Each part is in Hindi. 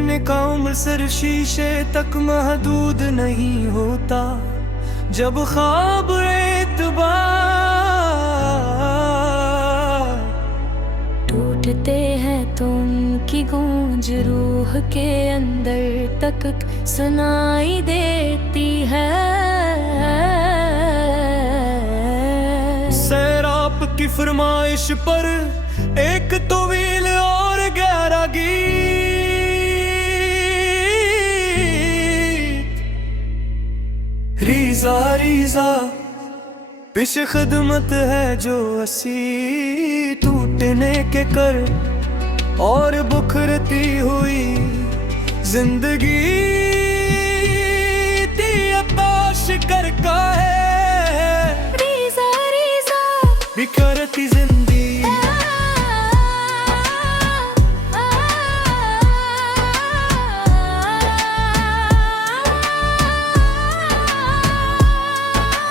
देखने का उम्र सिर शीशे तक महदूद नहीं होता। जब ख्वाब एतबार टूटते हैं तुम की गूंज रूह के अंदर तक सुनाई देती है। सैराप की फरमाइश पर एक तवील और गहरा गीत। रीज़ा रीज़ा पेश खिदमत है जो असी टूटने के कर और बुखरती हुई जिंदगी आताश कर का है। रीज़ा रीज़ा बिखरती जिंदगी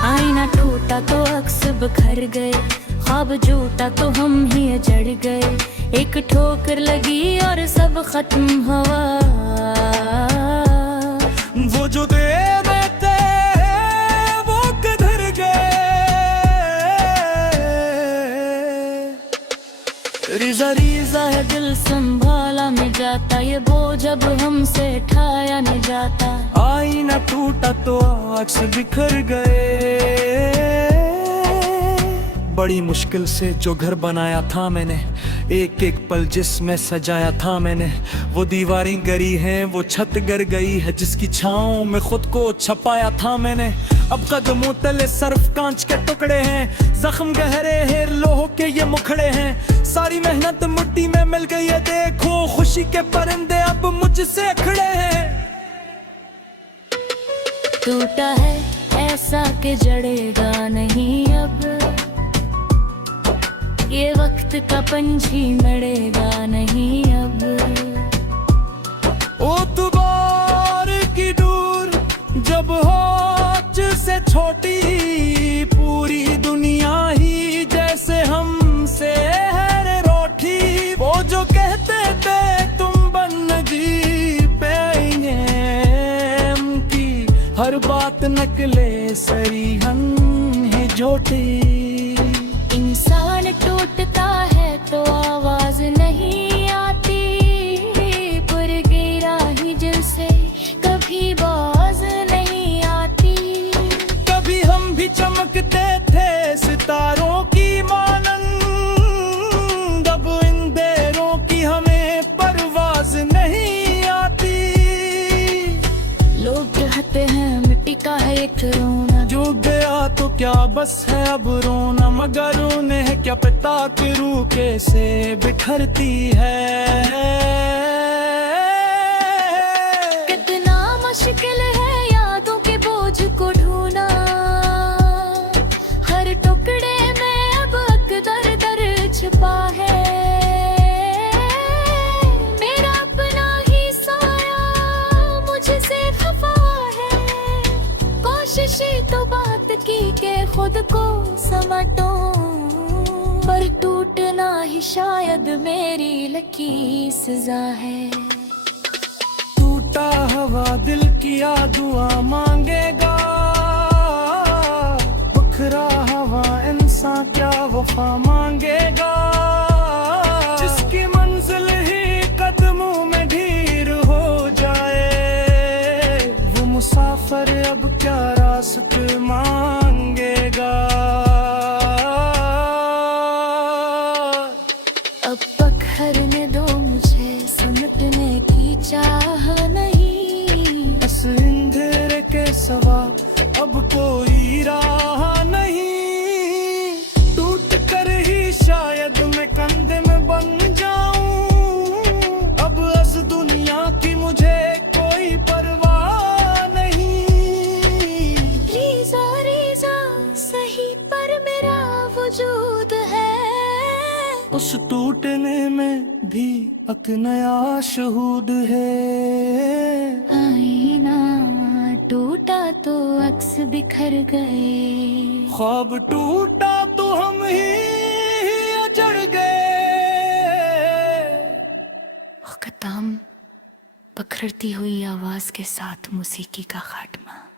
आईना टूटा तो अक्स बिखर गए, ख्वाब झूठा तो हम ही जड़ गए। एक ठोकर लगी और सब खत्म हुआ। वो जो दे देते वो किधर गए। रीज़ा रीज़ा है दिल संभाला नहीं जाता, ये बोझ अब हमसे ठाया नहीं जाता। आईना टूटा तो आज से बिखर गए। बड़ी मुश्किल से जो घर बनाया था मैंने, एक एक पल जिसमें सजाया था मैंने, वो दीवारें गिरी हैं, वो छत गिर गई है जिसकी छाँव में खुद को छपाया था मैंने। अब कदमों तले सर्फ कांच के टुकड़े हैं, जख्म गहरे हैं, लोह के ये मुखड़े हैं। सारी मेहनत मिट्टी में मिल गई है, देखो खुशी के परिंदे अब मुझसे खड़े हैं। टूटा है ऐसा कि जड़ेगा नहीं अब, ये वक्त का पंछी लड़ेगा नहीं अब। ओ तुबार की दूर जब होच से छोटी, पूरी दुनिया ही जैसे हमसे है रोटी। वो जो कहते थे तुम बन जी पाएंगे, उनकी हर बात नकले सरी हम है झूठी। इंसान टूटता है तो आवाज नहीं आती, पर गिरा ही दिल से कभी बाज नहीं आती। कभी हम भी चमकते थे सितारों की मानंद, अब इन देरों की हमें परवाज नहीं आती। लोग कहते हैं मिट्टी का है एक रोना, जो गया तो क्या बस है अब रोना, मगर उन्हें क्या पता कि रूह कैसे बिखरती है। कितना मुश्किल है यादों के बोझ को ढूंढना, हर टुकड़े में अब अकदर दर छिपा है। मेरा अपना ही साया मुझसे खफा है, कोशिश तो बात की के खुद को समटो, पर टूटना ही शायद मेरी लकी सजा है। टूटा हवा दिल किया दुआ मांगेगा, बखरा हवा इंसान क्या वफा मांगेगा। जिसकी मंजिल ही कदमों में ढीर हो जाए, वो मुसाफिर अब क्या रास्ते मांगेगा। अब पखरने दो मुझे, सुनटने की चाह नहीं, बस अंधेरे के सवा अब कोई राह नहीं। टूट कर ही शायद मैं कंधे में बन जाऊं, अब इस दुनिया की मुझे कोई परवाह नहीं। रीज़ा रीज़ा सही पर मेरा वजूद है, उस टूटने में भी एक नया शहूद है। आईना टूटा तो अक्स बिखर गए, ख्वाब टूटा तो हम ही अजड़ गए। खत्म पखड़ती हुई आवाज के साथ मौसीकी का खात्मा।